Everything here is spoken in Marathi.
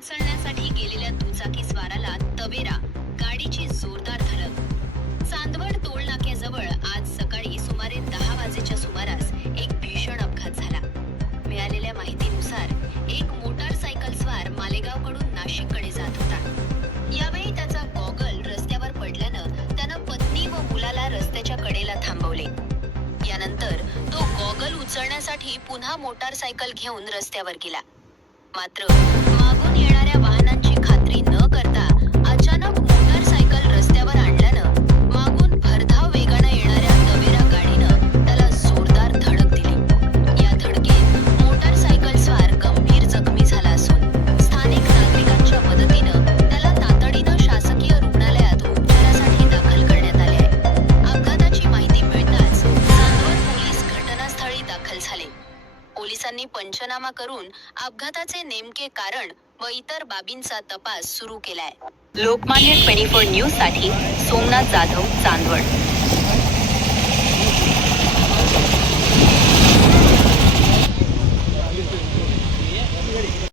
उचलण्यासाठी गेलेल्या दुचाकीस्वाराला तवेरा, गाडीची जोरदार धडक। चांदवड टोल नाक्याजवळ आज सकाळी सुमारे 10 वाजेच्या सुमारास एक भीषण अपघात झाला। मिळालेल्या माहितीनुसार एक मोटारसायकलस्वार मालेगावकडून नाशिककडे जात होता। यावेळी त्याचा गॉगल रस्त्यावर पडल्यानं त्यानं पत्नी व मुलाला रस्त्याच्या कडेला थांबवले। यानंतर तो गॉगल उचलण्यासाठी पुन्हा मोटारसायकल घेऊन रस्त्यावर गेला। मात्र मागून येणाऱ्या वाहनांची खात्री न करता अचानक मोटारसायकल रस्त्यावर आणल्यानं मागून भरधाव वेगानं येणाऱ्या तवेरा गाडीनं त्याला जोरदार धडक दिली। या धडकेत मोटारसायकलस्वार गंभीर जखमी झाला असून स्थानिक नागरिकांच्या मदतीनं त्याला तातडीनं शासकीय रुग्णालयात उपचारासाठी दाखल करण्यात आले आहे। अपघाताची माहिती मिळताच चांदवड पोलीस घटनास्थळी दाखल झाले। पोलिसांनी पंचनामा करून अपघाताचे नेमके कारण व इतर बाबींचा तपास सुरू केलाय। लोकमान्य 24 न्यूज साठी सोमनाथ जाधव, चांदवड।